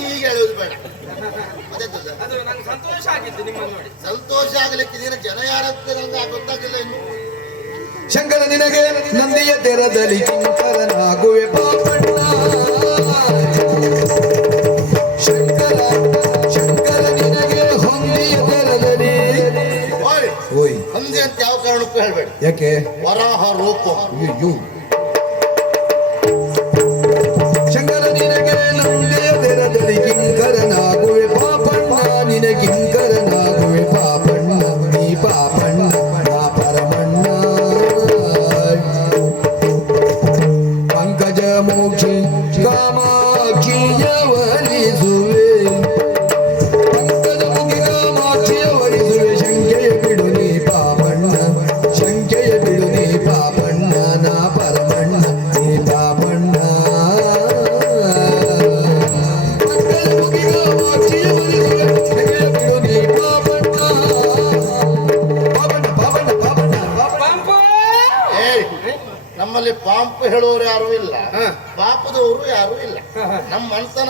ಈಗ ಹೇಳೋದು ಬೇಡ? ಅದು ನಂಗೆ ಸಂತೋಷ ಆಗಿತ್ತು ನಿಮ್ಮನ್ನು ನೋಡಿ. ಸಂತೋಷ ಆಗ್ಲಿಕ್ಕೆ ನೀನು ಜನ ಯಾರಂತ ನಂಗೆ ಗೊತ್ತಾಗಿಲ್ಲ ಇನ್ನು. ಶಂಕರ ನಿನಗೆ ನಂದಿಯ ತೆರದಲ್ಲಿ ಯಾವ ಕಾರಣಕ್ಕೂ ಹೇಳ್ಬೇಡಿ ಯಾಕೆ? ವರಾಹ ರೂಪ. ಅಯ್ಯೋ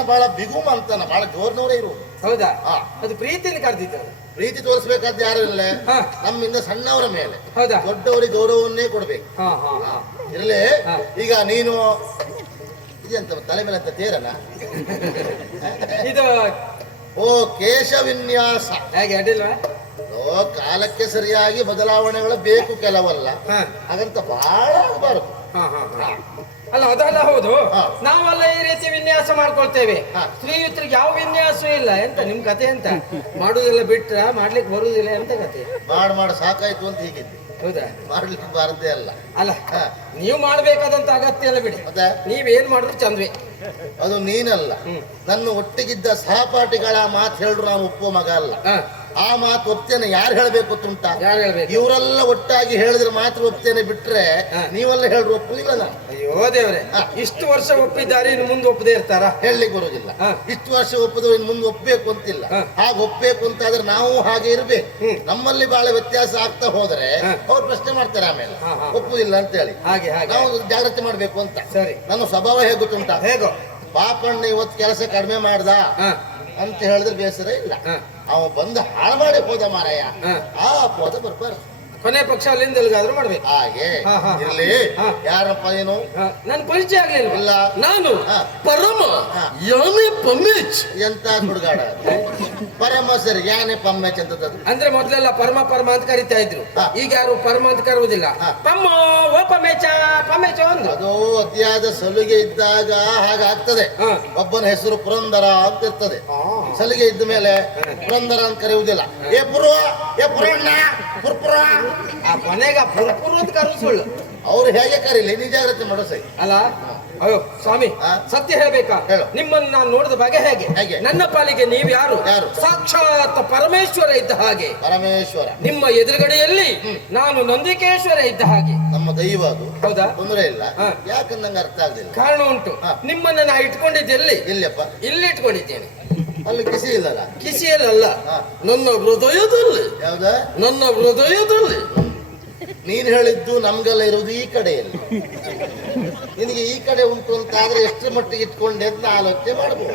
ಬಹಳ ಬಿಗುಮ ಅಂತಾನ ಬಹಳ ಜೋರ್ನವರೇ ಇರುವುದು ಹೌದಾ? ಹಾ. ಅದು ಪ್ರೀತಿಯಿಂದ ಕರೆದಿದ್ದ ಪ್ರೀತಿ ತೋರಿಸಬೇಕಾದ ಯಾರು ಇಲ್ಲ ಹಾ. ನಮ್ಮಿಂದ ಸಣ್ಣವರ ಮೇಲೆ. ಹೌದಾ? ದೊಡ್ಡವರಿಗೆ ಗೌರವವನ್ನೇ ಕೊಡ್ಬೇಕು. ಹಾ ಹಾ ಹಾ. ಇರಲಿ? ಹಾ. ಈಗ ನೀನು ಇದೆಂತ ತಲೆ ಮೇಲೆ ಅಂತ ತೇರನ? ಇದು ಓ ಕೇಶ ವಿನ್ಯಾಸ ಹೇಗೆ ಅಡ್ಡಿಲ್ವಾ? ಓ ಕಾಲಕ್ಕೆ ಸರಿಯಾಗಿ ಬದಲಾವಣೆಗಳು ಬೇಕು ಕೆಲವಲ್ಲ. ಹಾ. ಹಾಗಂತ ಬಹಳ ಆಗಬಾರದು. ಹಾ ಹಾ. ಹಾ. ಅಲ್ಲ ಅದಲ್ಲ ಹೌದು. ನಾವೆಲ್ಲ ಈ ರೀತಿ ವಿನ್ಯಾಸ ಮಾಡ್ಕೊಳ್ತೇವೆ. ಹಾ. ಸ್ತ್ರೀಯುತರಿಗೆ ಯಾವ ವಿನ್ಯಾಸ ಇಲ್ಲ ಎಂತ ನಿಮ್ ಕತೆ ಎಂತ? ಮಾಡುದಿಲ್ಲ ಬಿಟ್ರ ಮಾಡ್ಲಿಕ್ಕೆ ಬರುದಿಲ್ಲ ಎಂತ ಕತೆ? ಮಾಡ್ ಮಾಡ್ ಸಾಕಾಯ್ತು ಅಂತ ಹೀಗೆ ಹೌದಾ? ಮಾಡ್ಲಿಕ್ಕೆ ಬಾರದೇ ಅಲ್ಲ. ಅಲ್ಲ. ನೀವು ಮಾಡ್ಬೇಕಾದಂತ ಅಗತ್ಯ ಅಲ್ಲ ಬಿಡಿ. ನೀವೇನ್ ಮಾಡಿದ್ರು ಚಂದ್ವಿ. ಅದು ನೀನಲ್ಲ. ನನ್ನ ಒಟ್ಟಿಗಿದ್ದ ಸಹಪಾಠಿಗಳ ಮಾತು ಹೇಳಿದ್ರು ನಾನು ಉಪ್ಪು ಮಗ ಅಲ್ಲ. ಹಾ. ಆ ಮಾತು ಒಪ್ತೇನೆ ಯಾರು ಹೇಳಬೇಕು ಅಂತ? ಯಾರು ಹೇಳ್ಬೇಕು? ಇವರೆಲ್ಲ ಒಟ್ಟಾಗಿ ಹೇಳಿದ್ರೆ ಮಾತ್ರ ಒಪ್ತೇನೆ ಬಿಟ್ರೆ ನೀವೆಲ್ಲ ಹೇಳ್ರು ಒಪ್ಪುದಿಲ್ಲ ನಾನು ಅಯ್ಯೋ ದೇವ್ರೆ ಇಷ್ಟು ವರ್ಷ ಒಪ್ಪಿದ್ದಾರೆ ಇನ್ನು ಮುಂದೆ ಒಪ್ಪದೇ ಇರ್ತಾರ? ಹೇಳಲಿಕ್ಕೆ ಬರೋದಿಲ್ಲ. ಇಷ್ಟು ವರ್ಷ ಒಪ್ಪದು ಇನ್ನು ಮುಂದೆ ಒಪ್ಪಬೇಕು ಅಂತಿಲ್ಲ. ಹಾಗೆ ಒಪ್ಪಬೇಕು ಅಂತಾದ್ರೆ ನಾವು ಹಾಗೆ ಇರ್ಬೇಕು. ನಮ್ಮಲ್ಲಿ ಬಹಳ ವ್ಯತ್ಯಾಸ ಆಗ್ತಾ ಹೋದ್ರೆ. ಅವ್ರು ಪ್ರಶ್ನೆ ಮಾಡ್ತಾರೆ ಆಮೇಲೆ. ಒಪ್ಪುದಿಲ್ಲ ಅಂತ ಹೇಳಿ ಹಾಗೆ ಹಾಗೆ. ನಾವು ಜಾಗ್ರತೆ ಮಾಡ್ಬೇಕು ಅಂತ. ಸರಿ. ನನ್ನ ಸ್ವಭಾವ ಹೇಗೆ ಗೊತ್ತುಂಟ? ಹೇಗೋ? ಪಾಪಣ್ಣ ಇವತ್ತು ಕೆಲಸ ಕಡಿಮೆ ಮಾಡ್ದ? ಅಂತ ಹೇಳಿದ್ರೆ ಬೇಸರ ಇಲ್ಲ. ಹಾ. ಅವ ಬಂದು ಹಾಳು ಮಾಡಿ ಹೋದ ಮಾರಾಯ ಹಾ. ಆ ಅಪವಾದ ಬರ್ಬಾರ್ದು ಕೊನೆ ಪಕ್ಷ ಅಲ್ಲಿಂದ ಎಲ್ಲಿಗಾದ್ರೂ ಮಾಡ್ಬೇಕು ಹಾಗೆ ಹಾ, ಹಾ, ಹಾ. ಇರ್ಲಿ ಹಾ. ಯಾರಪ್ಪ ಏನು ನನ್ ಪರಿಚಯ ಆಗ್ಲಿಲ್ಲ ಇಲ್ಲ. ನಾನು ಹಾ. ಪರಮ ಹಾ. ಯಾನೆ ಪಮೇಚ್ ಎಂತ ಹುಡುಗಾಡ ಪರಮ ಸರ್ ಯಾನೆ ಪಮ್ಮೆಚ್ ಅಂತ ಅಂದ್ರೆ ಮೊದ್ಲೆಲ್ಲ ಪರಮ ಪರಮ ಅಂತ ಕರಿತಾ ಇದ್ರು ಹಾ. ಈಗ ಯಾರು ಪರಮ ಅಂತ ಕರುವುದಿಲ್ಲ ಹಾ. ಪಮ್ಮ ಓ ಪಮೇಚ ಪಮೇಚ ಒಂದು ಅದು ಅತಿಯಾದ ಸಲುಗೆ ಇದ್ದಾಗ ಹಾಗಾಗ್ತದೆ ಹಾ. ಒಬ್ಬನ ಹೆಸರು ಪುರಂದರ ಅಂತ ಇರ್ತದೆ. ಸಲಿಗೆ ಇದ್ದ ಮೇಲೆ ಪುರಂದರ ಅಂತ ಕರೆಯುವುದಿಲ್ಲ ಏ ಪುರುವ ಏ ಪುರಣ್ಣ ಪುರ್ಪುರ? ಆ ಮನೆಗ ಪುರ್ಪುರ್ ಅಂತ ಕರು ಸುಳ್ಳು. ಅವ್ರು ಹೇಗೆ ಕರೀಲಿ? ನೀ ಜಾಗ್ರತೆ ಮಾಡೋ ಸೈ. ಅಲ್ಲ ಅಯ್ಯೋ ಸ್ವಾಮಿ? ಸತ್ಯ ಹೇಳ್ಬೇಕಾ? ಹೇಳು. ನಿಮ್ಮನ್ನು ನಾನು ನೋಡಿದ ಬಗೆ ಹೇಗೆ? ಹೇಗೆ? ನನ್ನ ಪಾಲಿಗೆ ನೀವು ಯಾರು? ಯಾರು? ಸಾಕ್ಷಾತ್ ಪರಮೇಶ್ವರ ಇದ್ದ ಹಾಗೆ. ಪರಮೇಶ್ವರ. ನಿಮ್ಮ ಎದುರುಗಡೆಯಲ್ಲಿ ನಾನು ನಂದಿಕೇಶ್ವರ ಇದ್ದ ಹಾಗೆ. ನಮ್ಮ ದೈವ ಅದು ಹೌದಾ? ತೊಂದರೆ ಇಲ್ಲ. ನಂಗೆ ಅರ್ಥ ಆಗಲಿಲ್ಲ. ಕಾರಣ ಉಂಟು. ನಿಮ್ಮನ್ನ ನಾ ಇಟ್ಕೊಂಡಿದ್ದೆಲ್ಲಿ ಇಲ್ಲಪ್ಪ ಇಲ್ಲಿ ಇಟ್ಕೊಂಡಿದ್ದೇನೆ. ಅಲ್ಲಿ ಕಿಸಿ ಇಲ್ಲಲ್ಲ ಕಿಸಿಯಲ್ಲ. ನನ್ನ ಹೃದಯದಲ್ಲಿ. ಯಾವ್ದ? ನನ್ನ ಹೃದಯದಲ್ಲಿ. ನೀನ್ ಹೇಳಿದ್ದು ನಮ್ಗೆಲ್ಲ ಇರುವುದು ಈ ಕಡೆಯಲ್ಲಿ. ನಿನಗೆ ಈ ಕಡೆ ಉಂಟು ಅಂತ ಆದ್ರೆ ಎಷ್ಟು ಮಟ್ಟಿಗೆ ಇಟ್ಕೊಂಡೆ ಅಂತ ಆಲೋಚನೆ ಮಾಡ್ಬೋದು.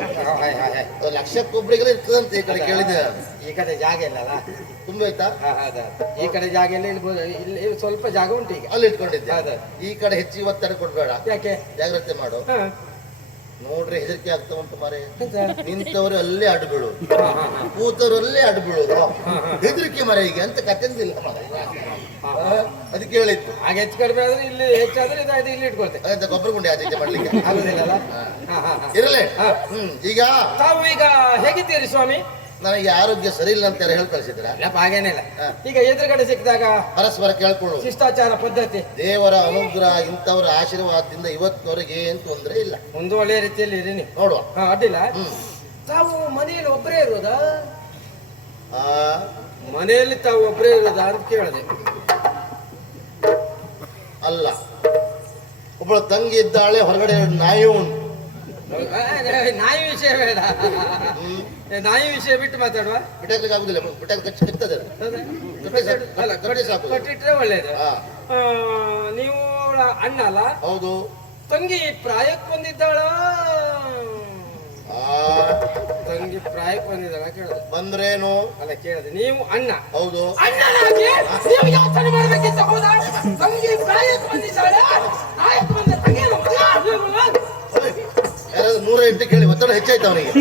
ಲಕ್ಷಕ್ಕೊಬ್ಬರಿಗೆ ಇರ್ತದಂತ ಈ ಕಡೆ ಕೇಳಿದೆ. ಈ ಕಡೆ ಜಾಗ ಇಲ್ಲಲ್ಲ ತುಂಬ ಆಯ್ತಾ. ಈ ಕಡೆ ಜಾಗ ಇಲ್ಲ ಇಲ್ಲಿ ಸ್ವಲ್ಪ ಜಾಗ ಉಂಟು ಈಗ. ಅಲ್ಲಿ ಇಟ್ಕೊಂಡಿದ್ದೆ. ಈ ಕಡೆ ಹೆಚ್ಚಿಗೆ ಒತ್ತಡ ಕೊಡ್ಬೇಡ. ಯಾಕೆ? ಜಾಗ್ರತೆ ಮಾಡು. ನೋಡ್ರಿ ಹೆದರಿಕೆ ಆಗ್ತಾ ಉಂಟು ಮಾರೆ ನಿಂತವ್ರ ಅಲ್ಲೇ ಹಾ. ಕೂತವರು ಅಲ್ಲೇ ಅಡ್ಡು ಬೀಳೋದು ಹೆದರಿಕೆ ಮರ. ಈಗ ಅಂತ ಕಥೆಂದಿಲ್ಲ ಅದಕ್ಕೆ ಹೇಳಿತ್ತು ಹಾಗೆ ಹೆಚ್ಚು ಕಡಿಮೆ ಆದ್ರೆ ಇಲ್ಲಿ ಹೆಚ್ಚಾದ್ರೆ ಇದು ಇಲ್ಲಿ ಇಟ್ಕೊಳ್ತೆ ಅದಂತ ಗೊಬ್ಬರ ಗುಂಡಿ ಆಚೆ ಮಾಡ್ಲಿಕ್ಕೆ. ಹಾ. ಇರಲಿ. ಹ್ಮ್ ಈಗ? ತಾವು ಈಗ ಹೇಗಿದ್ದೀರಿ ಸ್ವಾಮಿ? ನನಗೆ ಆರೋಗ್ಯ ಸರಿ ಇಲ್ಲ ಅಂತ ಹೇಳಿ ಕಳಿಸಿದ್ರ ಇಲ್ಲಪ್ಪ ಹಾಗೇನಿಲ್ಲ ಹಾ. ಈಗ ಎದುರುಗಡೆ ಸಿಕ್ಕಿದಾಗ ಪರಸ್ಪರ ಕೇಳ್ಕೊಳ್ಳು ಶಿಷ್ಟಾಚಾರ ಪದ್ಧತಿ. ದೇವರ ಅನುಗ್ರಹ ಇಂಥವರ ಆಶೀರ್ವಾದದಿಂದ ಇವತ್ತಿನವರೆಗೆ ಏನ್ ತೊಂದರೆ ಇಲ್ಲ. ಒಂದು ಒಳ್ಳೆಯ ರೀತಿಯಲ್ಲಿ ಇರಿ ನೀವು. ನೋಡುವ. ಹಾ ಅಡ್ಡಿಲ್ಲ. ಹ್ಮ್. ತಾವು ಮನೆಯಲ್ಲಿ ಒಬ್ಬರೇ ಇರೋದಾ ಆ. ಮನೆಯಲ್ಲಿ ತಾವು ಒಬ್ಬರೇ ಇರೋದಾ ಅಂತ ಕೇಳಿದೆ. ಅಲ್ಲ. ಒಬ್ಬಳು ತಂಗಿ ಇದ್ದಾಳೆ ಹೊರಗಡೆ ಎರಡು ನಾಯಿ ಉಂಟು. ನಾಯಿ ವಿಷಯ ಬೇಡ. ನಾಯಿ ವಿಷಯ ಬಿಟ್ಟು ಮಾತಾಡುವ? ಬಿಟ್ಟಾಕ್ಲಿಕ್ಕೆ ಆಗುದಿಲ್ಲ ಬಿಟ್ಟಾಕ್ ಕಚ್ಚಿ ಸಿಗ್ತದೆ. ಅಲ್ಲ ಕಟ್ಟಿ ಸಾಕು. ಕಟ್ಟಿಟ್ರೆ ಒಳ್ಳೇದು. ನೀವು ಅಣ್ಣ ಅಲ್ಲ? ಹೌದು. ತಂಗಿ ಪ್ರಾಯಕ್ಕೆ ಬಂದಿದ್ದಾಳ? ತಂಗಿ ಪ್ರಾಯಕ್ಕೆ ಬಂದಿದ್ದಾಳ? ಕೇಳಿದೆ ಬಂದ್ರೇನು? ಅಲ್ಲ ಕೇಳಿದೆ. ನೀವು ಅಣ್ಣ. ಹೌದು. ಅಣ್ಣನಾಗಿ ನೀವು ಯೋಚನೆ ಮಾಡ್ಬೇಕಿತ್ತು? ಹೌದಾ? ತಂಗಿ ಪ್ರಾಯಕ್ಕೆ ಬಂದಿದ್ದಾಳೆ? ಪ್ರಾಯಕ್ಕೆ ನೂರ ಎಂಟು ಕೇಳಿ ಒತ್ತಡ ಹೆಚ್ಚಾಯ್ತು ಅವನಿಗೆ.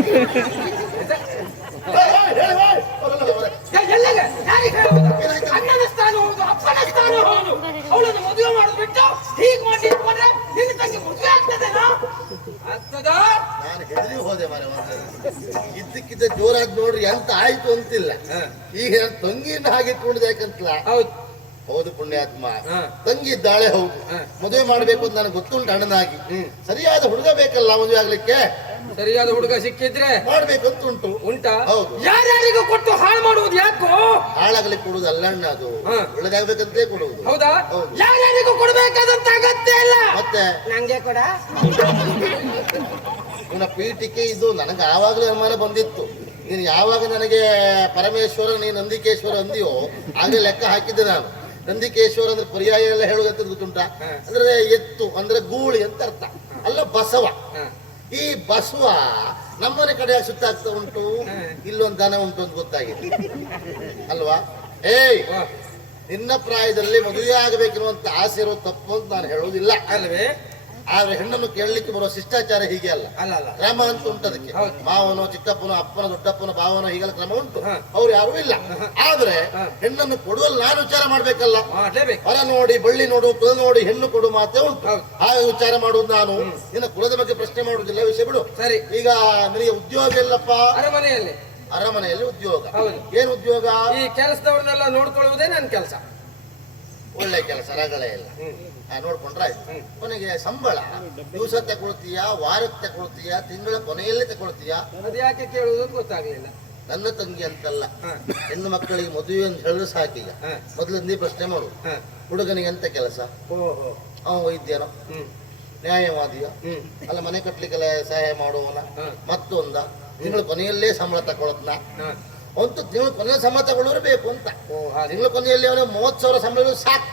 ಏ, ಎಲ್ಲಿಗೆ ಯಾರಿಗೆ ಹೇಳುವುದು ಅಣ್ಣನ ಸ್ಥಾನ ಹೌದು ಅಪ್ಪನ ಸ್ಥಾನ ಹೌದು ಅವಳನ್ನು ಮದುವೆ ಮಾಡೋದು ಬಿಟ್ಟು ಹೀಗೆ ಮಾಡಿ ಇಟ್ಕೊಂಡ್ರೆ ನಿನ್ನ ತಂಗಿ ಮದುವೆ ಆಗ್ತದೇನಾ ಆಗ್ತದಾ ನಾನು ಹೆದರಿ ಹೋದೆ ಮರ ಇದ್ದಕ್ಕಿದ್ದ ಜೋರಾಗಿ ನೋಡ್ರಿ ಎಂತ ಆಯ್ತು ಅಂತಿಲ್ಲ. ಈಗ ತಂಗಿಯನ್ನ ತಂಗಿಯನ್ನು ಹಾಗೆ ಇಟ್ಕೊಂಡಿದ್ದೆ ಯಾಕಂತಲ್ಲ? ಹೌದು. ಹೌದು ಪುಣ್ಯಾತ್ಮ. ತಂಗಿ ಇದ್ದಾಳೆ ಹೌದು. ಮದುವೆ ಮಾಡ್ಬೇಕು ಅಂತ ನನಗೆ ಗೊತ್ತುಂಟು ಅಣ್ಣನಾಗಿ. ಹ್ಮ್. ಸರಿಯಾದ ಹುಡುಗ ಬೇಕಲ್ಲ ಮದುವೆ ಆಗ್ಲಿಕ್ಕೆ? ಸರಿಯಾದ ಹುಡುಗ ಸಿಕ್ಕಿದ್ರೆ? ಮಾಡ್ಬೇಕು ಅಂತ ಉಂಟು. ಉಂಟಾ? ಹೌದು. ಯಾರ್ಯಾರಿಗೂ ಕೊಟ್ಟು ಹಾಳು ಮಾಡುವುದು ಯಾಕೋ? ಹಾಳಾಗ್ಲಿಕ್ಕೆ ಕೊಡುದು ಅಲ್ಲ ಅಣ್ಣ ಅದು. ಒಳ್ಳೇದಾಗ್ಬೇಕಂತಲೇ ಕೊಡುವುದು. ಹೌದಾ? ಹೌದು. ಯಾರ್ಯಾರಿಗೂ ಕೊಡ್ಬೇಕಾದಂತ ಅಗತ್ಯ ಇಲ್ಲ. ಮತ್ತೆ? ನಂಗೆ ಕೂಡ. ಇವನ ಪೀಠಿಕೆ ಇದು. ನನಗೆ ಆವಾಗಲೇ ಅನುಮಾನ ಬಂದಿತ್ತು. ನೀನು ಯಾವಾಗ ನನಗೆ ಪರಮೇಶ್ವರ ನೀನು ನಂದಿಕೇಶ್ವರ ಅಂದಿಯೋ ಆಗಲೇ ಲೆಕ್ಕ ಹಾಕಿದ್ದೆ ನಾನು. ನಂದಿಕೇಶ್ವರ ಅಂದ್ರೆ ಪರ್ಯಾಯ ಎಲ್ಲ ಹೇಳುವುದಂತ ಗೊತ್ತುಂಟ. ಅಂದ್ರೆ ಎತ್ತು ಅಂದ್ರೆ ಗೂಳಿ ಅಂತ ಅರ್ಥ. ಅಲ್ಲ ಬಸವ. ಈ ಬಸವ ನಮ್ಮನೆ ಕಡೆ ಸುತ್ತಾಗ್ತಾ ಉಂಟು. ಇಲ್ಲೊಂದು ದನ ಉಂಟು ಅಂತ ಗೊತ್ತಾಗಿದೆ. ಅಲ್ವಾ? ಏಯ್ ನಿನ್ನ ಪ್ರಾಯದಲ್ಲಿ ಮದುವೆ ಆಗಬೇಕಿರುವಂತ ಆಸೆ ಇರೋ ತಪ್ಪು ಅಂತ ನಾನು ಹೇಳುವುದಿಲ್ಲ. ಅಲ್ವೇ? ಆದ್ರೆ ಹೆಣ್ಣನ್ನು ಕೇಳಲಿಕ್ಕೆ ಬರುವ ಶಿಷ್ಟಾಚಾರ ಹೀಗೆ ಅಲ್ಲ. ಕ್ರಮ ಅಂತ ಉಂಟು ಅದಕ್ಕೆ. ಮಾವನ ಚಿಕ್ಕಪ್ಪನ ಅಪ್ಪನ ದೊಡ್ಡಪ್ಪನ ಭಾವನ ಹೀಗೆಲ್ಲ ಕ್ರಮ ಉಂಟು. ಅವ್ರು ಯಾರು ಇಲ್ಲ. ಆದ್ರೆ ಹೆಣ್ಣನ್ನು ಕೊಡುವಲ್ಲಿ ನಾನು ವಿಚಾರ ಮಾಡ್ಬೇಕಲ್ಲ. ಹೊರ ನೋಡಿ ಬಳ್ಳಿ ನೋಡು ಕುಲ ನೋಡಿ ಹೆಣ್ಣು ಕೊಡು ಮಾತೇ ಉಂಟು. ಹಾಗೆ ವಿಚಾರ ಮಾಡುವುದು ನಾನು. ನಿನ್ನ ಕುಲದ ಬಗ್ಗೆ ಪ್ರಶ್ನೆ ಮಾಡುವುದಿಲ್ಲ ವಿಷಯ ಬಿಡು. ಸರಿ. ಈಗ ನಿನಗೆ ಉದ್ಯೋಗ ಇಲ್ಲಪ್ಪ. ಅರಮನೆಯಲ್ಲಿ. ಅರಮನೆಯಲ್ಲಿ ಉದ್ಯೋಗ. ಏನು ಏನ್ ಉದ್ಯೋಗ? ಈ ಕೆಲಸದವ್ರನ್ನೆಲ್ಲ ನೋಡ್ಕೊಳ್ಳುವುದೇ ನನ್ನ ಕೆಲಸ. ಒಳ್ಳೆ ಕೆಲಸ ರಗಳೇ ಇಲ್ಲ ನೋಡ್ಕೊಂಡ್ರೆ ಆಯ್ತು. ಕೊನೆಗೆ ಸಂಬಳ. ದಿವಸ ತಗೊಳ್ತೀಯಾ ವಾರಕ್ಕೆ ತಗೊಳ್ತೀಯಾ ತಿಂಗಳ ಕೊನೆಯಲ್ಲಿ ತಗೊಳ್ತೀಯಾ? ಅದ್ಯಾಕೆ ಕೇಳುವುದು ಅಂತ ಗೊತ್ತಾಗ್ಲಿಲ್ಲ. ನನ್ನ ತಂಗಿ ಅಂತಲ್ಲ. ಹೆಣ್ಣು ಮಕ್ಕಳಿಗೆ ಮದುವೆ ಅಂತ ಹೇಳಿದ್ರೆ ಸಾಕೀಗ ಮೊದಲು ನೀ ಪ್ರಶ್ನೆ ಮಾಡು ಹುಡುಗನಿಗೆ ಎಂತ ಕೆಲಸ? ಅವ ವೈದ್ಯನೋ? ನ್ಯಾಯವಾದಿಯೋ? ಅಲ್ಲ ಮನೆ ಕಟ್ಲಿಕ್ಕೆಲ್ಲ ಸಹಾಯ ಮಾಡುವವನ? ಹ. ಮತ್ತೊಂದ? ತಿಂಗಳ ಕೊನೆಯಲ್ಲೇ ಸಂಬಳ ತಗೊಳತ್ನ. ಒಂದು ತಿಂಗಳು ಕೊನೆ ಸಂಬಳ ತಗೊಳ್ಳೋರು ಬೇಕು ಅಂತ. ತಿಂಗಳ ಕೊನೆಯಲ್ಲಿ ಅವನು ಮೂವತ್ತು ಸಾವಿರ ಸಂಬಳ ಸಾಕು.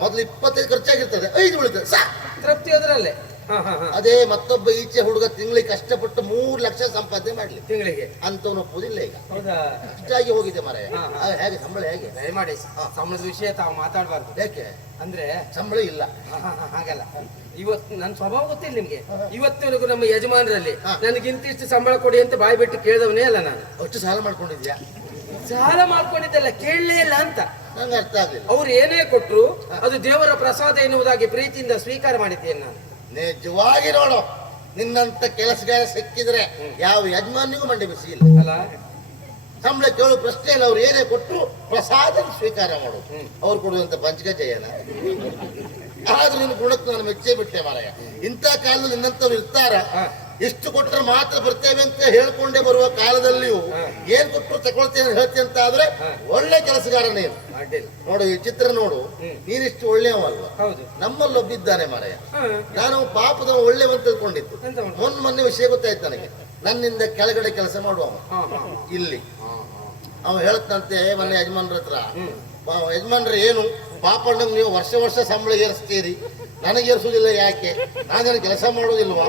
ಮೊದಲು ಇಪ್ಪತ್ತೈದು ಖರ್ಚಾಗಿರ್ತದೆ ಐದು ಉಳಿತದೆ ಸಾಕು. ತೃಪ್ತಿ ಅದರಲ್ಲೇ. ಅದೇ ಮತ್ತೊಬ್ಬ ಈಚೆ ಹುಡುಗ ತಿಂಗಳಿಗೆ ಕಷ್ಟಪಟ್ಟು ಮೂರ್ ಲಕ್ಷ ಸಂಪಾದನೆ ಮಾಡ್ಲಿ. ತಿಂಗಳಿಗೆ? ಅಂತವನು ಒಪ್ಪುದಿಲ್ಲ ಈಗ. ಹೌದಾ? ಅಷ್ಟಾಗಿ ಹೋಗಿದೆ ಮರ. ಹೇಗೆ ಸಂಬಳ ಹೇಗೆ? ದಯಮಾಡಿ ಸಂಬಳದ ವಿಷಯ ತಾವು ಮಾತಾಡಬಾರ್ದು. ಯಾಕೆ? ಅಂದ್ರೆ ಸಂಬಳ ಇಲ್ಲ. ಹಾಗಲ್ಲ. ಇವತ್ತು ನನ್ನ ಸ್ವಭಾವ ಗೊತ್ತಿಲ್ಲ ನಿಮ್ಗೆ. ಇವತ್ತಿನವರೆಗೂ ನಮ್ಮ ಯಜಮಾನರಲ್ಲಿ. ನನಗೆ ಇಂತಿಷ್ಟು ಸಂಬಳ ಕೊಡಿ ಅಂತ ಬಾಯಿ ಬಿಟ್ಟು ಕೇಳಿದವನೇ ಅಲ್ಲ ನಾನು. ಅಷ್ಟು ಸಾಲ ಮಾಡ್ಕೊಂಡಿದ್ಯಾ? ಸಾಲ ಮಾಡ್ಕೊಂಡಿದ್ದಲ್ಲ ಕೇಳಲೇ ಇಲ್ಲ ಅಂತ. ನಂಗೆ ಅರ್ಥ ಆಗಲಿಲ್ಲ. ಅವ್ರು ಏನೇ ಕೊಟ್ರು ಅದು ದೇವರ ಪ್ರಸಾದ ಎನ್ನುವುದಾಗಿ ಪ್ರೀತಿಯಿಂದ ಸ್ವೀಕಾರ ಮಾಡಿದ್ದೇನೆ ನಾನು. ನಿಜವಾಗಿ ನೋಡು ನಿನ್ನಂತ ಕೆಲಸಗಾರ ಸಿಕ್ಕಿದ್ರೆ ಯಾವ ಯಜಮಾನಿಗೂ ಮಂಡಿ ಬಿಸಿ ಇಲ್ಲ ಅಲ್ಲ? ಸಂಬಳ ಕೇಳೋ ಪ್ರಶ್ನೆ ಇಲ್ಲ ಅವ್ರು ಏನೇ ಕೊಟ್ಟರು ಪ್ರಸಾದ ಸ್ವೀಕಾರ ಮಾಡು. ಅವ್ರು ಕೊಡುವಂತ ಪಂಚಕಜಯನ ಆದ್ರೂ ನಿನ್ನ ಗುಣಕ್ಕೆ ನಾನು ಮೆಚ್ಚೇ ಬಿಟ್ಟೆ ಮಾರಾಯ. ಇಂಥ ಕಾಲದಲ್ಲಿ ನಿನ್ನಂತವ್ರು ಇರ್ತಾರ. ಎಷ್ಟು ಕೊಟ್ಟರೆ ಮಾತ್ರ ಬರ್ತೇವೆ ಅಂತ ಹೇಳ್ಕೊಂಡೇ ಬರುವ ಕಾಲದಲ್ಲಿಯೂ. ಏನ್ ಕೊಟ್ಟರು ತಗೊಳ್ತೇನೆ ಹೇಳ್ತೀನಿ ಅಂತ ಆದ್ರೆ ಒಳ್ಳೆ ಕೆಲಸಗಾರ ನೀನು ನೋಡು ಈ ಚಿತ್ರ ನೋಡು. ನೀನಿಷ್ಟು ಒಳ್ಳೆಯವಲ್ಲ. ನಮ್ಮಲ್ಲೊಬ್ಬಿದ್ದಾನೆ ಮಾರಾಯ. ನಾನು ಪಾಪದ ಒಳ್ಳೆವಂತ ತಿಳ್ಕೊಂಡಿತ್ತು ಮೊನ್? ಮೊನ್ನೆ ವಿಷಯ ಗೊತ್ತಾಯ್ತು ನನಗೆ. ನನ್ನಿಂದ ಕೆಳಗಡೆ ಕೆಲಸ ಮಾಡುವ ಇಲ್ಲಿ. ಅವ ಹೇಳತ್ತಂತೆ ಮೊನ್ನೆ ಯಜಮಾನ್ರ ಹತ್ರ. ಯಜಮಾನ್ರ ಏನು? ಪಾಪಣ್ಣಂಗೆ ನೀವು ವರ್ಷ ವರ್ಷ ಸಂಬಳ ಏರಿಸ್ತೀರಿ. ನನಗೆ ಯಾಕೆ? ನಾನೇನು ಕೆಲಸ ಮಾಡೋದಿಲ್ವಾ?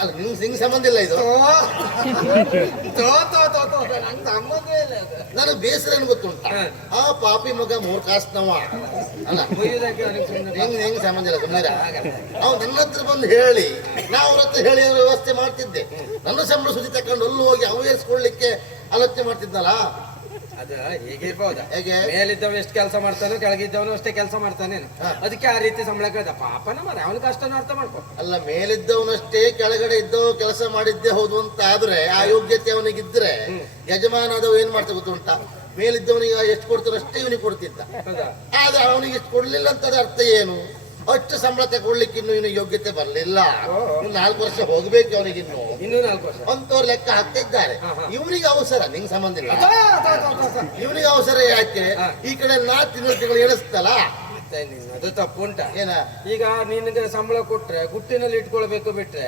ಅಲ್ಲ ನಿಂಗೆ ನಿಂಗೆ ಸಂಬಂಧ ಇಲ್ಲ ಇದು? ತೋ, ತೋ, ತೋ, ನಂಗ್ ಸಂಬಂಧವೇ ಇಲ್ಲ ಅದು. ನನಗೆ ಬೇಸರ ಏನು ಗೊತ್ತುಂಟ. ಆ ಪಾಪಿ ಮಗ ಮೂರ್ ಕಾಸ್ನವ. ಅಲ್ಲ ಬೈಯುವುದಕ್ಕೆ ಅವ್ನಿಗೆ ಸುಮ್ನೆ ಹೆಂಗ್ ಹೆಂಗ್ ಸಂಬಂಧ ಇಲ್ಲ ಸುಮ್ಮನೆ. ಅವ್ನು ನನ್ನ ಹತ್ರ ಬಂದು ಹೇಳಿ ನಾ ಅವ್ರ ಹತ್ರ ಹೇಳಿ ವ್ಯವಸ್ಥೆ ಮಾಡ್ತಿದ್ದೆ. ನನ್ನ ಸಂಬಳ ಸುದ್ದಿ ತಕೊಂಡು ಅಲ್ಲಿ ಹೋಗಿ ಅವ ಏರಿಸ್ಕೊಳ್ಳಿಕ್ಕೆ ಆಲೋಚನೆ ಮಾಡ್ತಿದ್ನಲ್ಲ? ಅದು ಹೇಗಿರ್ಬೋದ ಹೇಗೆ? ಮೇಲಿದ್ದವನು ಎಷ್ಟು ಕೆಲಸ ಮಾಡ್ತಾನೋ ಕೆಳಗಿದ್ದವನು ಅಷ್ಟೇ ಕೆಲಸ ಮಾಡ್ತಾನೆ. ಅದಕ್ಕೆ ಆ ರೀತಿ ಸಂಬಳ ಕೇಳಿದ ಪಾಪನ ಮರ ಅವನ ಕಷ್ಟನ ಅರ್ಥ ಮಾಡ್ಕೊ. ಅಲ್ಲ ಮೇಲಿದ್ದವನಷ್ಟೇ ಕೆಳಗಡೆ ಇದ್ದವ ಕೆಲಸ ಮಾಡಿದ್ದೇ ಹೌದು ಅಂತ ಆದ್ರೆ ಆ ಯೋಗ್ಯತೆ ಅವನಿಗಿದ್ರೆ ಅದವ್ ಏನ್ ಮಾಡ್ತಾ ಗೊತ್ತುಂಟ? ಮೇಲಿದ್ದವನಿಗೆ ಎಷ್ಟು ಕೊಡ್ತಾರೋ ಅಷ್ಟೇ ಇವನಿಗೆ ಕೊಡ್ತಿದ್ದ. ಆದ್ರೆ ಅವನಿಗೆ ಎಷ್ಟು ಕೊಡ್ಲಿಲ್ಲ ಅಂತ ಅರ್ಥ ಏನು? ಅಷ್ಟು ಸಂಬಳ ತಗೊಳ್ಲಿಕ್ಕೆ ಇನ್ನು ಇನ್ನು ಯೋಗ್ಯತೆ ಬರಲಿಲ್ಲ. ಇನ್ನು ನಾಲ್ಕು ವರ್ಷ ಹೋಗ್ಬೇಕು ಅವನಿಗಿನ್ನು ಇನ್ನು. ನಾಲ್ಕು ವರ್ಷ. ಅಂತವ್ರು ಲೆಕ್ಕ ಹಾಕ್ತಿದ್ದಾರೆ. ಇವನಿಗೆ ಅವಸರ ನಿಂಗೆ ಸಂಬಂಧ ಇಲ್ಲ. ಇವನಿಗೆ ಅವಸರ ಯಾಕೆ? ಈ ಕಡೆ ನಾ ತಿಂಗಳು ತಿಂಗಳು ಎಣಿಸ್ತಲ್ಲ ಅದು ತಪ್ಪು ಉಂಟ. ಏನ? ಈಗ ನಿನಗೆ ಸಂಬಳ ಕೊಟ್ರೆ ಗುಟ್ಟಿನಲ್ಲಿ ಇಟ್ಕೊಳ್ಬೇಕು ಬಿಟ್ರೆ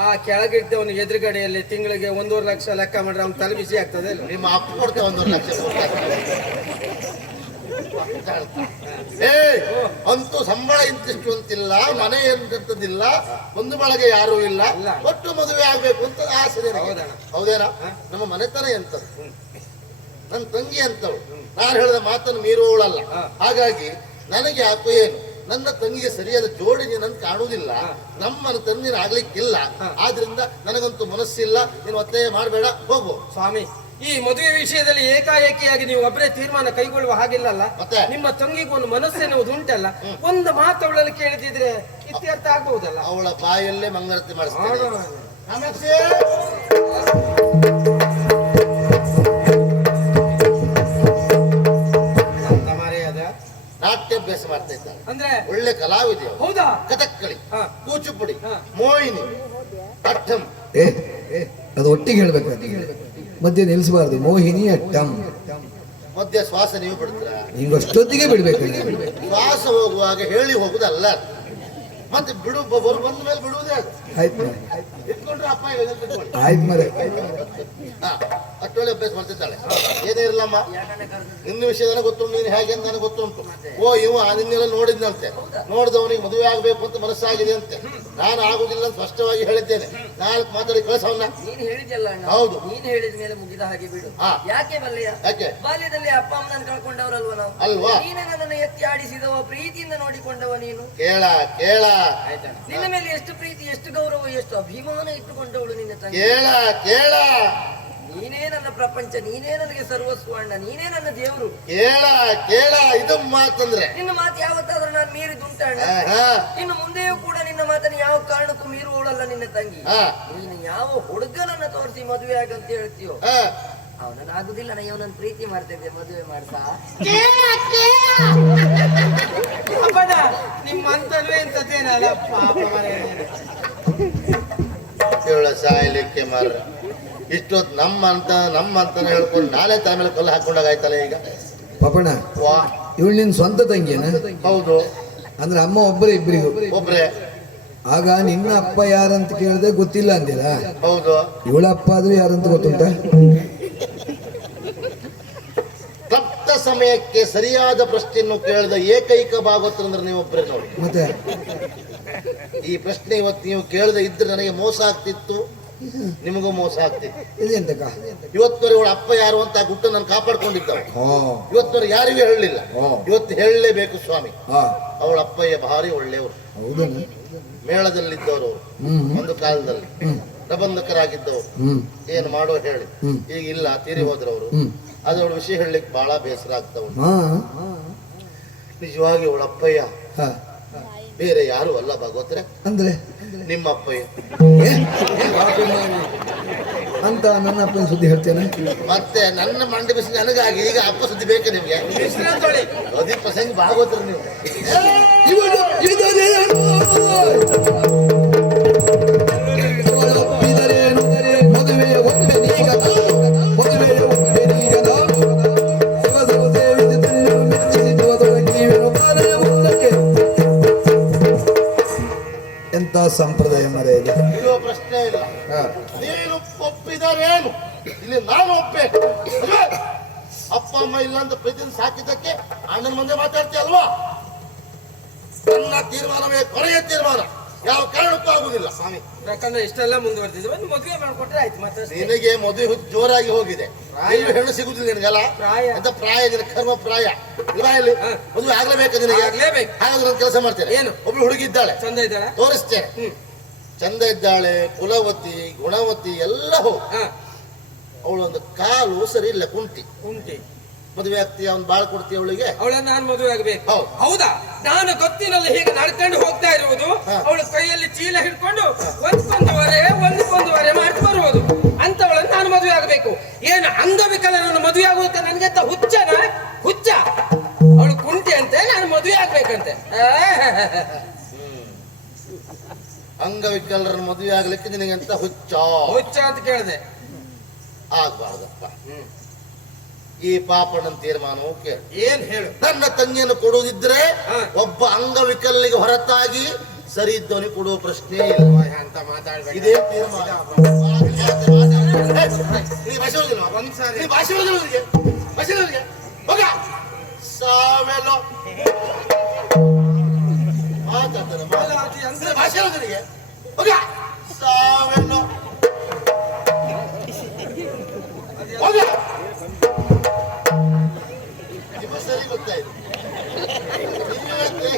ಆ ಕೆಳಗಿದ್ದವನು ಎದುರುಗಡೆಯಲ್ಲಿ ತಿಂಗಳಿಗೆ ಒಂದೂವರೆ ಲಕ್ಷ ಲೆಕ್ಕ ಮಾಡ್ರೆ ಅವ್ನು ತಲೆ ಬಿಸಿ ಆಗ್ತದೆ? ನಿಮ್ಮ ಅಪ್ಪ ಕೊಡ್ತೇವೆ ಒಂದೂವರೆ ಲಕ್ಷ ಏ ಅಂತೂ ಸಂಬಳ ಇಂತಿಷ್ಟು ಅಂತಿಲ್ಲ ಮನೆ ಎಂತದ್ದಿಲ್ಲ ಒಂದು ಬಳಗೆ ಯಾರೂ ಇಲ್ಲ. ಒಟ್ಟು ಮದುವೆ ಆಗ್ಬೇಕು ಅಂತ ಆಸೆ ನನಗೆ. ಹೌದಣ್ಣ. ಹೌದೇನಾ? ನಮ್ಮ ಮನೆತನ ಎಂತದ್ದು ನನ್ನ ತಂಗಿ ಅಂತವಳು. ನಾನು ಹೇಳಿದ ಮಾತನ್ನು ಮೀರುವವಳಲ್ಲ. ಹಾಗಾಗಿ ನನಗೆ ಯಾಕೆ ಏನು? ನನ್ನ ತಂಗಿಗೆ ಸರಿಯಾದ ಜೋಡಿ ನೀನಂತ ಕಾಣುವುದಿಲ್ಲ. ನಮ್ಮ ತಂದಿನ ಆಗ್ಲಿಕ್ಕಿಲ್ಲ. ಆದ್ರಿಂದ ನನಗಂತೂ ಮನಸ್ಸಿಲ್ಲ. ನೀನು ಒತ್ತಾಯ ಮಾಡಬೇಡ. ಹೋಗು. ಸ್ವಾಮಿ ಈ ಮದುವೆ ವಿಷಯದಲ್ಲಿ ಏಕಾಏಕಿಯಾಗಿ ನೀವು ಒಬ್ಬರೇ ತೀರ್ಮಾನ ಕೈಗೊಳ್ಳುವ ಹಾಗಿಲ್ಲಲ್ಲ. ಮತ್ತೆ? ನಿಮ್ಮ ತಂಗಿಗೆ ಒಂದು ಮನಸ್ಸೆನ್ನುವುದು ಉಂಟಲ್ಲ. ಒಂದು ಮಾತು ಅವಳಲ್ಲಿ ಕೇಳಿದ್ರೆ ಇತ್ಯರ್ಥ ಆಗ್ಬಹುದಲ್ಲ? ಅವಳ ಬಾಯಲ್ಲೇ ಮಂಗಳಾರತಿ ಮಾಡಿಸ್ತಾರೆ ನಾಟ್ಯಾಭ್ಯಾಸ ಮಾಡ್ತಾ ಇದ್ದಾರೆ ಅಂದ್ರೆ? ಒಳ್ಳೆ ಕಲಾವಿದೆ. ಹೌದಾ? ಕಥಕ್ಕಳಿ ಹಾ. ಕೂಚುಪುಡಿ ಹಾ. ಮೋಹಿನಿ ಅಟ್ಟಂ. ಏ ಏ, ಅದು ಒಟ್ಟಿಗೆ ಹೇಳ್ಬೇಕು ಮಧ್ಯೆ ನಿಲ್ಲಿಸಬಾರ್ದು. ಮೋಹಿನಿ ಅಟ್ಟಂ. ಮಧ್ಯ ಶ್ವಾಸ ನೀವು ಬಿಡ್ತೀರಾ? ನಿಂಗೆ ಅಷ್ಟೊತ್ತಿಗೆ ಬಿಡ್ಬೇಕು ಶ್ವಾಸ ಹೋಗುವಾಗ ಹೇಳಿ ಹೋಗುದಲ್ಲ. ಮತ್ತೆ ಬಿಡು ಬರು ಬಂದ ಮೇಲೆ ಬಿಡುವುದೇ ಆಯ್ತು. ಆಯ್ತು ಮರೆ. ಅಷ್ಟೊಳ್ಳೆ ಅಭ್ಯಾಸ ಮಾಡ್ತಿದ್ದಾಳೆ. ಏನೇ ಇರಲಮ್ಮ ನಿನ್ನ ವಿಷಯ ನನಗೆ ಗೊತ್ತುಂಟು ನೀನು ಹೇಗೆ ಅಂತ ನನಗೆ ಗೊತ್ತುಂಟು. ಓ ಇವ ನಿನ್ನೆಲ್ಲ ನೋಡಿದ್ನಂತೆ. ನೋಡಿದವನಿಗೆ ಮದುವೆ ಆಗಬೇಕು ಅಂತ ಮನಸ್ಸಾಗಿದೆ ಅಂತೆ. ನಾನು ಆಗುದಿಲ್ಲ ಅಂತ ಸ್ಪಷ್ಟವಾಗಿ ಹೇಳಿದ್ದೇನೆ. ನಾಲ್ಕು ಮಾತಾಡಿ ಕಳಿಸವನ್ನ? ನೀನ್ ಹೇಳಿದ್ಯಲ್ಲ ಹೌದು. ನೀನು ಹೇಳಿದ ಮೇಲೆ ಮುಗಿದ ಹಾಗೆ ಬಿಡು. ಯಾಕೆ ಬಲ್ಲೆಯ? ಯಾಕೆ? ಬಾಲ್ಯದಲ್ಲಿ ಅಪ್ಪ ಅಮ್ಮನ ಕಳ್ಕೊಂಡವರಲ್ವ ನಾವು? ಅಲ್ವಾ? ನೀನೇ ನನ್ನನ್ನು ಎತ್ತಿ ಆಡಿಸಿದವ ಪ್ರೀತಿಯಿಂದ ನೋಡಿಕೊಂಡವ ನೀನು? ಕೇಳ ಕೇಳ. ನಿನ್ನ ಮೇಲೆ ಎಷ್ಟು ಪ್ರೀತಿ ಎಷ್ಟು ಗೌರವ ಎಷ್ಟು ಅಭಿಮಾನ ಇಟ್ಟುಕೊಂಡವಳು ನಿನ್ನ ಕೇಳ ಕೇಳ. ನೀನೇ ನನ್ನ ಪ್ರಪಂಚ ನೀನೇ ನನಗೆ ಸರ್ವಸ್ವ ಅಣ್ಣ ನೀನೇ ನನ್ನ ದೇವರು. ಕೇಳ ಕೇಳ ಇದು ಮಾತಂದ್ರೆ. ನಿನ್ನ ಮಾತು ಯಾವತ್ತಾದ್ರೂ ನಾನು ಮೀರಿದುಂಟ ಅಣ್ಣ ಹಾ ಇನ್ನು ಮುಂದೆಯೂ ಕೂಡ ನಿನ್ನ ಮಾತನ್ನು ಯಾವ ಕಾರಣಕ್ಕೂ ಮೀರುವವಳಲ್ಲ ನಿನ್ನ ತಂಗಿ. ಹಾ. ನೀನು ಯಾವ ಹುಡುಗನನ್ನ ತೋರಿಸಿ ಮದುವೆ ಆಗಂತ ಹೇಳ್ತೀಯೋ? ಹಾ. ಅವನನ್ನ ಆಗುದಿಲ್ಲ ನಾ ಇವನನ್ನ ಪ್ರೀತಿ ಮಾಡ್ತಿದ್ದೆ ಮದುವೆ ಮಾಡ್ತಾ ನಿಮ್ಮ ನಿಮ್ಮಂತಲ್ವೇ ಇಂಥದ್ದೇನಲ್ಲ ಪಾಪ ಸಾಯ್ಲಿಕ್ಕೆ ಮಾರ ಇಷ್ಟೊತ್ತು ನಮ್ಮ ಅಂತ ನಮ್ಮ ಅಂತ ಹೇಳ್ಕೊಂಡು ನಾಳೆ ತಾಮೇಲೆ ಕಲ್ಲು ಹಾಕೊಂಡಾಗ ಆಯ್ತಲ್ಲ ಈಗ? ಪಾಪಣ್ಣ ವಾ. ಇವಳು ನಿನ್ನ ಸ್ವಂತ ತಂಗಿನ ಹೌದು. ಅಂದ್ರೆ ಅಮ್ಮ ಒಬ್ಬರೇ ಇಬ್ಬರಿಗೂ ಒಬ್ಬರೇ ಆಗ ನಿನ್ನ ಅಪ್ಪ ಯಾರಂತ ಕೇಳಿದೆ ಗೊತ್ತಿಲ್ಲ ಅಂದಿಲ್ಲ ಹೌದು. ಇವಳ ಅಪ್ಪ ಆದ್ರೂ ಯಾರಂತ ಗೊತ್ತುಂಟ? ತಪ್ತ ಸಮಯಕ್ಕೆ ಸರಿಯಾದ ಪ್ರಶ್ನೆಯನ್ನು ಕೇಳಿದ ಏಕೈಕ ಭಾಗವತರು ಅಂದ್ರೆ ನೀವು ಒಬ್ಬರೇ ನೋಡಿ. ಮತ್ತೆ? ಈ ಪ್ರಶ್ನೆ ಇವತ್ತು ನೀವು ಕೇಳದೆ ಇದ್ರೆ ನನಗೆ ಮೋಸ ಆಗ್ತಿತ್ತು. ನಿಮಗೂ ಮೋಸ ಆಗ್ತಿತ್ತು ಇವತ್ತರೆ ಇವತ್ತವರೆಗೆ ಇವಳ ಅಪ್ಪ ಯಾರು ಅಂತ ಗುಟ್ಟು ನಾನು ಕಾಪಾಡ್ಕೊಂಡಿದ್ದಾಳೆ ಹಾ. ಇವತ್ತವರೆಗೆ ಯಾರಿಗೂ ಹೇಳಲಿಲ್ಲ. ಇವತ್ತು ಹೇಳಲೇಬೇಕು ಸ್ವಾಮಿ. ಅವಳ ಅಪ್ಪಯ್ಯ ಭಾರಿ ಒಳ್ಳೆಯವರು. ಮೇಳದಲ್ಲಿದ್ದವರು ಒಂದು ಕಾಲದಲ್ಲಿ ಪ್ರಬಂಧಕರಾಗಿದ್ದವರು. ಏನ್ ಮಾಡೋ ಹೇಳಿ. ಈಗ ಇಲ್ಲ ತೀರಿ ಹೋದ್ರವರು. ಅದ್ರ ವಿಷಯ ಹೇಳಲಿಕ್ಕೆ ಬಹಳ ಬೇಸರ ಆಗ್ತಾ ಹಾ. ನಿಜವಾಗಿ ಅವಳ ಅಪ್ಪಯ್ಯ ಬೇರೆ ಯಾರು ಅಲ್ಲ ಭಾಗವತ್ರೆ. ಅಂದ್ರೆ? ನಿಮ್ಮ ಏ? ಅಂತ ನನ್ನ ಅಪ್ಪನ ಸುದ್ದಿ ಹೇಳ್ತೇನೆ. ಮತ್ತೆ ನನ್ನ ಮಂಡಿ ಬಿಸಿ ನನಗಾಗಿ ಈಗ ಅಪ್ಪ ಸುದ್ದಿ ಬೇಕು ನಿಮ್ಗೆ? ಪ್ರಸಂಗ ಭಾಗವತರು ನೀವು. ಎಂತ ಸಂಪ್ರದಾಯ ಮರ ಇದು ಇರುವ ಪ್ರಶ್ನೆ ಇಲ್ಲ. ನೀನು ಒಪ್ಪಿದರೇನು? ಇಲ್ಲಿ ನಾನು ಒಪ್ಪಬೇಕು ಅಲ್ವೇ? ಅಪ್ಪ ಅಮ್ಮ ಇಲ್ಲ ಅಂತ ಪ್ರೀತಿ ಸಾಕಿದ್ದಕ್ಕೆ ಅಣ್ಣನ ಮುಂದೆ ಮಾತಾಡ್ತೀಯ ಅಲ್ವಾ ನನ್ನ ತೀರ್ಮಾನವೇ ಕೊನೆಯ ತೀರ್ಮಾನ. ಯಾವ ಕಾರಣಕ್ಕೂ ಆಗುದಿಲ್ಲ. ಸ್ವಾಮಿ ಯಾಕಂದ್ರೆ ಇಷ್ಟೆಲ್ಲ ಒಂದು ಮದುವೆ ಮಾಡ್ಕೊಟ್ರೆ ಆಯ್ತು ಮತ್ತೆ ನಿನಗೆ ಮದುವೆ ಹುಚ್ಚು ಜೋರಾಗಿ ಹೋಗಿದೆ. ಇಲ್ಲಿ ಹೆಣ್ಣು ಸಿಗುದಿಲ್ಲ ನಿನಗಲ್ಲ? ಪ್ರಾಯ. ಅಂತ ಪ್ರಾಯ ಇದೆ ಕರ್ಮ ಪ್ರಾಯ. ಇಲ್ವಾ ಇಲ್ಲಿ. ಮದುವೆ ಆಗ್ಲೇಬೇಕು ನಿನಗೆ? ಆಗ್ಲೇಬೇಕು. ಹಾಗಾದ್ರೆ ಒಂದು ಕೆಲಸ ಮಾಡ್ತೇನೆ. ಏನು? ಒಬ್ಳು ಹುಡುಗಿ ಇದ್ದಾಳೆ. ಚಂದ ಇದ್ದಾಳೆ? ತೋರಿಸ್ತೇನೆ. ಚಂದ ಇದ್ದಾಳೆ ಕುಲವತಿ ಗುಣವತಿ ಎಲ್ಲ ಹೋಗು. ಅವಳೊಂದು ಕಾಲು ಸರಿ ಇಲ್ಲ ಕುಂಟಿ. ಉಂಟಿ ಮದುವೆ ಆಗ್ತೀಯ ಅವ್ನು ಬಾಳ್ ಕೊಡ್ತೀಯ ಅವಳಿಗೆ? ಅವಳ ನಾನು ಮದುವೆ ಆಗ್ಬೇಕು. ಹೌದು. ಹೌದಾ? ನಾನು ಗೊತ್ತಿನಲ್ಲಿ ಹೀಗೆ ನಡ್ಕೊಂಡು ಹೋಗ್ತಾ ಇರುವುದು ಹಾ. ಅವಳ ಕೈಯಲ್ಲಿ ಚೀಲ ಹಿಡ್ಕೊಂಡು ಒಂದ್ಕೊಂದುವರೆ ಒಂದ್ಕೊಂದುವರೆ ಮಾಡಿ ಬರುವುದು. ಅಂತವಳನ್ನು ನಾನು ಮದುವೆ ಆಗಬೇಕು. ಏನು ಅಂಗವಿಕಲನನ್ನು ಮದುವೆ ಆಗುವಂತ ನನಗೆಂತ ಹುಚ್ಚನ? ಹುಚ್ಚ. ಅವಳು ಕುಂಟಿ ಅಂತೆ ನಾನು ಮದುವೆ ಆಗ್ಬೇಕಂತೆ. ಅಂಗವಿಕಲರನ್ನು ಮದುವೆ ಆಗ್ಲಿಕ್ಕೆ ನಿನಗೆ ಅಂತ ಹುಚ್ಚ? ಹುಚ್ಚ ಅಂತ ಕೇಳಿದೆ. ಆಗ್ಬಾರ್ದಪ್ಪ. ಈ ಪಾಪಣ್ಣನ ತೀರ್ಮಾನವು ಓಕೆ ಏನ್ ಹೇಳು? ನನ್ನ ತಂಗಿಯನ್ನು ಕೊಡುವುದಿದ್ರೆ ಒಬ್ಬ ಅಂಗವಿಕಲಿಗೆ ಹೊರತಾಗಿ ಸರಿ ಇದ್ದವನಿಗೆ ಕೊಡುವ ಪ್ರಶ್ನೆ ಇಲ್ಲ. ಅಂತ ಮಾತಾಡ್ಬೇಡ. ಇದೇ ತೀರ್ಮಾನ. ನೀ ಭಾಷೆ? ಒಂದ್ಸಾರಿ. ನೀ ಭಾಷೆ? ಹೋಗ. ಸಾವೆಲ್ಲೋ ಮಾತಾಡ್ತಾರೆ ಮಾತಾಡ್ತಾರೆ. ನೀ ಭಾಷೆ ಹೋಗಿಲ್ವಾ ಇವ್ರಿಗೆ? ಹೋಗ. ಸಾವೆಲ್ಲೋ ಹೋಗ. ಸರಿ ಗೊತ್ತಾಯ್ತು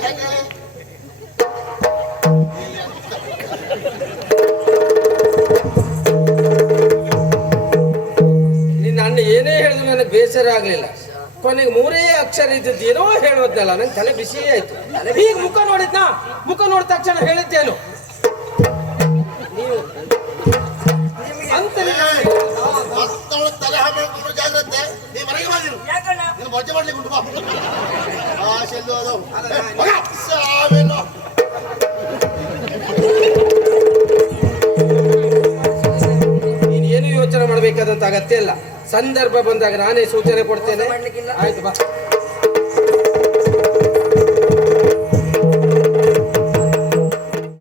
ಹೆಂಗೆ? ನಿನ್ನ ಅಣ್ಣ ಏನೇ ಹೇಳಿದ್ರು ನನಗೆ ಬೇಸರ ಆಗಲಿಲ್ಲ. ಕೊನೆಗೆ ಮೂರೇ ಅಕ್ಷರ ಇದ್ದಿದ್ದೇನೋ ಏನೋ ಹೇಳೋದ್ನಲ್ಲ ನಂಗೆ ತಲೆ ಬಿಸಿ ಆಯ್ತು. ಈಗ ಮುಖ ನೋಡಿದ್ನ? ಮುಖ ನೋಡಿದ ತಕ್ಷಣ ಹೇಳಿದ್ದೇನು ಸಂದರ್ಭ ಬಂದಾಗ ನಾನೇ ಸೂಚನೆ ಕೊಡ್ತೇನೆ. ಆಯ್ತು ಬಾ